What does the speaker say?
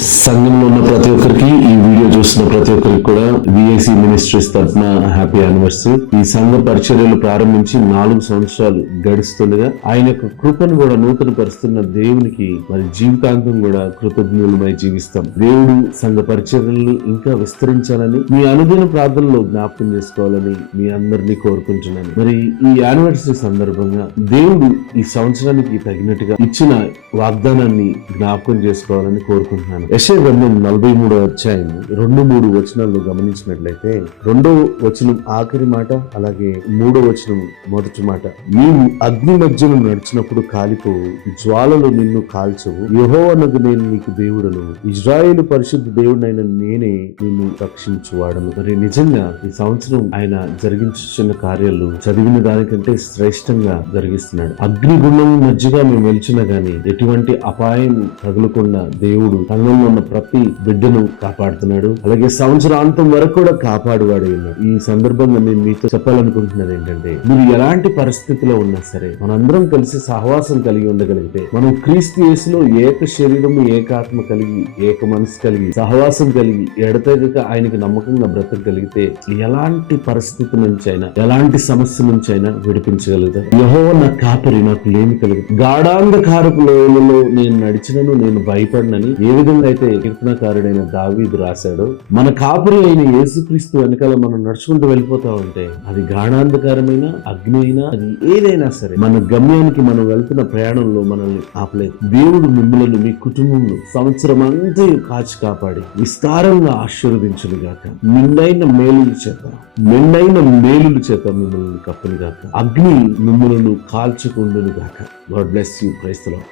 సంఘంలో ఉన్న ప్రతి ఒక్కరికి, ఈ వీడియో చూస్తున్న ప్రతి ఒక్కరికి కూడా విఐసి మినిస్ట్రీస్ తరఫున హ్యాపీ యానివర్సరీ. ఈ సంఘ పరిచర్యలు ప్రారంభించి 4 సంవత్సరాలు గడుస్తుండగా ఆయన యొక్క కృపను కూడా నూతన పరుస్తున్న దేవునికి మరి జీవితాంతం కూడా కృతజ్ఞులమై జీవిస్తాం. దేవుడు సంఘ పరిచర్యల్ని ఇంకా విస్తరించాలని, మీ అనుదిన ప్రార్థనలో జ్ఞాపకం చేసుకోవాలని మీ అందరినీ కోరుకుంటున్నాను. మరి ఈ యానివర్సరీ సందర్భంగా దేవుడు ఈ సంవత్సరానికి తగినట్టుగా ఇచ్చిన వాగ్దానాన్ని జ్ఞాపకం చేసుకోవాలని కోరుకుంటున్నాను. యెషయా గ్రంథం 43వ అధ్యాయం 2-3 వచనాలను గమనించినట్లయితే 2వ వచనం ఆఖరి మాట, అలాగే 3వ వచనం మొదటి మాట. నీవు అగ్ని మధ్యను నడిచినప్పుడు కాలిపోవు, జ్వాలలు నిన్ను కాల్చవు. యెహోవానగు నేను నీకు దేవుడను, ఇజ్రాయేలు పరిశుద్ధ దేవుడైన నేనే నిన్ను రక్షించువాడను. మరి నిజంగా ఈ సంవత్సరం ఆయన జరిగించిన కార్యాలు చదివిన దానికంటే శ్రేష్టంగా జరిగిస్తున్నాడు. అగ్నిగుండం మధ్యగా మేము వెలిచినా గాని ఎటువంటి అపాయం తగులకుండా దేవుడు సంఘంలో ఉన్న ప్రతి బిడ్డను కాపాడుతున్నాడు. అలాగే సంవత్సరాంతం వరకు కూడా కాపాడువాడు ఉన్నాడు. ఈ సందర్భంగా నేను మీతో చెప్పాలనుకుంటున్నది ఏంటంటే, మీరు ఎలాంటి పరిస్థితిలో ఉన్నా సరే మనందరం కలిసి సహవాసం కలిగి ఉండగలిగితే, మనం క్రీస్తు యేసులో ఏక శరీరము ఏకాత్మ కలిగి ఏక మనసు కలిగి సహవాసం కలిగి ఎడతెగక ఆయనకి నమ్మకంగా బ్రతకగలిగితే ఎలాంటి పరిస్థితి నుంచి అయినా ఎలాంటి సమస్య నుంచి అయినా విడిపించగలుగుతారు. యెహోవా నా కాపరి, నాకు లేమి కలుగుతుంది. గాఢాంధకారపు లోయలలో నేను నడిచినను నేను భయపడనని ఏ విధంగా అయితే కీర్తనకారుడైన దావీదు రాశాడో, మన కాపురి అయిన యేసుక్రీస్తు వెనకాల మనం నడుచుకుంటూ వెళ్ళిపోతా ఉంటే అది గాఢాంధకారమైన అగ్ని అయినా అది ఏదైనా సరే మన గమ్యానికి మనం వెళ్తున్న ప్రయాణంలో మనల్ని ఆపలేదు. దేవుడు మిమ్మల్ని మీ కుటుంబంలో సంవత్సరం అంతా కాచి కాపాడి విస్తారంగా ఆశీర్వదించును గాక. మెండైన మేలుల చేత మిమ్మల్ని కప్పును గాక. అగ్ని మిమ్మల్ని కాల్చుకుండును గాక. God bless you. Praise the lord.